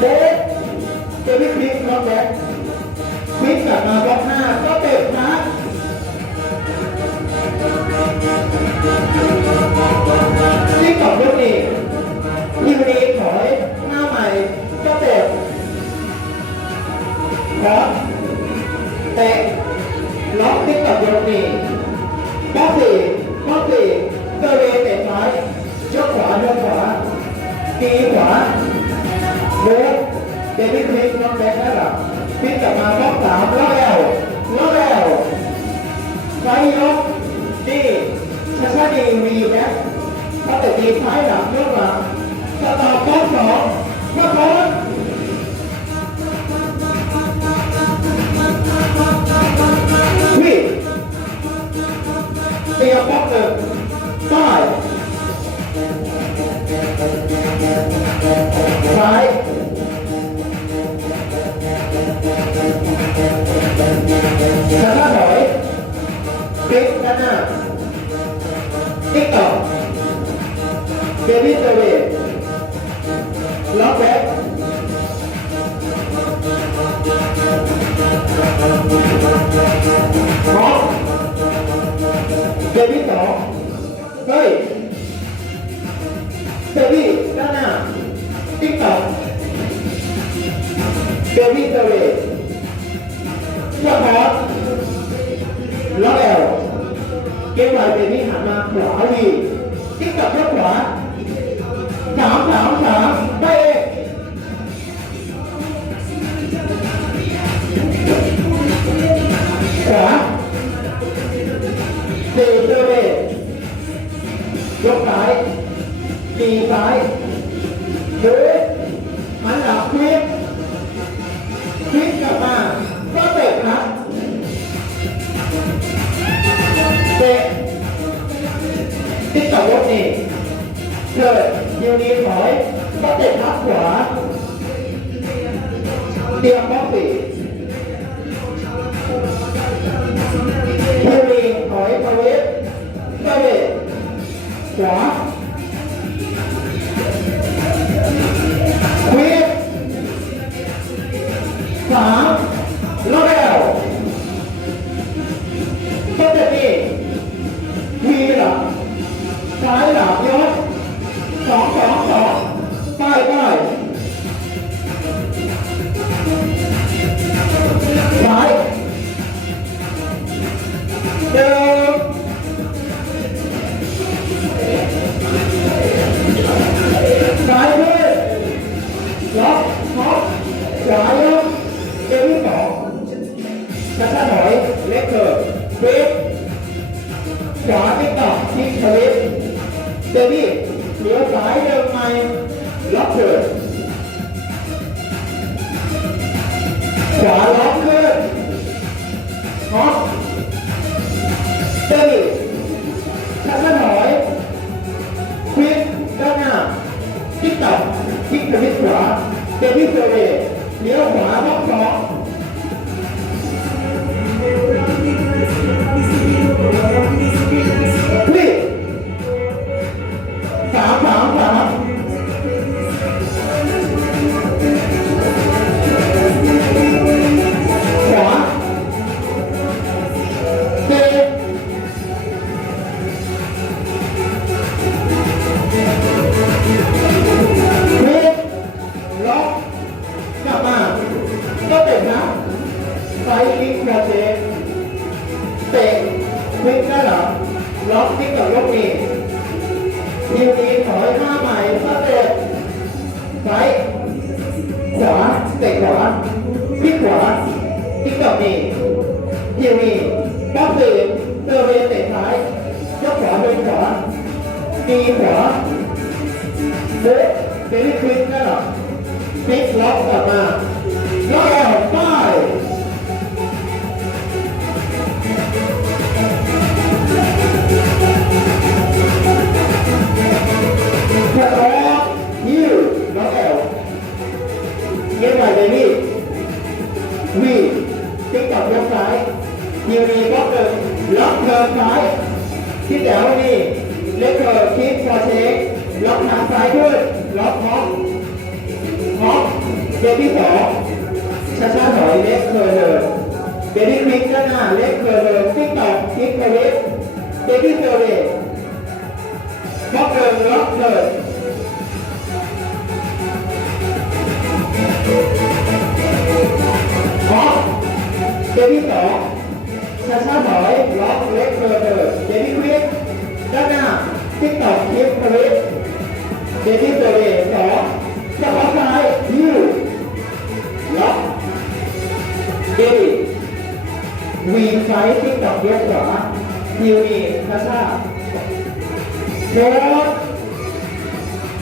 เดฟเจมี่คลิกล็อกแบ็คคลิกกลับมาบล็อกหน้าก็เตะนะที่กับลูกนี้ยูนีถอยหน้าใหม่ก็เตะครับเตะล็อกที่กับลูกนี้บล็อกสี่บล็อกสี่เตะเวเตะซ้ายยกขวายกขวาตีขวา เดฟเดวิดคลิกน้องแบงค์นั่นและพลิกกลับมาล็อกสามล็อกแล้วล็อกแล้วซ้ายกดีชาชาดีวีแบ็คถ้าแต่ดีซ้ายหลังยกหลังสตาร์ทบล็อกสองมาพร้อมวิ่งเตรียมบล็อกหนึ่งซ้ายซ้าย คลิกด้นน้าติ๊กต่อเดวิดเซเวตล็อกแบ็คพร้อมเดวิดสองเฮ้ยเดวิดด้านหน้าติ๊กต่อกเดวิดเซเวตยอดพอสล็อกแอล เกมไหวเบบี้หันมาขวาวีติ๊กกับยกขวาสามสามสามได้เองขวาสี่เซเว่ยกซ้ายตีซ้ายเดินหันหลังคลิป ติ๊กต่อรถนี่เกิดยูนีถอยก็เตะทับขวาเตรียมบล็อกสี่ยูนีถอยมาเวฟก็เวฟขวาายหลังยกสองสองสองป้ายป้ายซ้ายเดินซ้ายด้วยล็อกล็อกขวายกเกมที่สองชัชถอยเล็กเกิดเบรก เดวี่เหลียวซ้ายเดินไปล็อกเกิดขวาล็อกขึ้นฮอปเดวี่ชัชถอยควิกด้านหน้าติ๊กต่อทิกทวิตขวาเดวี่เซเวเลี้ยวขวาล็อกสอง เตะควิกได้เหรอล็อกที่กับล็อกนี้ยิงนี้ถอยห้าใหม่สเต็ปซ้ายขวาเตะขวาพลิกขวาที่กับนี้ยิงนี้บล็อกสี่เตอร์เวเตะซ้ายยกขวาเป็นขวาตีขวาเดฟเดลิควิกได้เหรอพลิกล็อกกลับมาล็อกแล้วป้าย ติ๊กกับซ้ายยูนีบล็อกเดินล็อกเดินซ้ายที่แถวนี่เล็กเกิดคิดพอเช็คล็อกหางซ้ายขึ้นล็อกฮอปฮอปเบบี้สองช้าช้าถอยเล็กเคยเลยเบบี้คลิกด้านหน้าเล็กเคยเลยติ๊กต่อคลิกเคยเล็กเบบี้เซอร์เวย์ล็อกเลยล็อกเลย องชาชาๆถอยล็อกเล็กเคยเลยเบบี้คลิกด้านหน้าติ๊กต่อกคลิกเคยเล็กเบบี้เซอร์เวย์สองสะโพกซ้ายยืดล็อกเดวิดวีไฟติ๊กดอกยกขวาฮิวมีคาชาโค้ด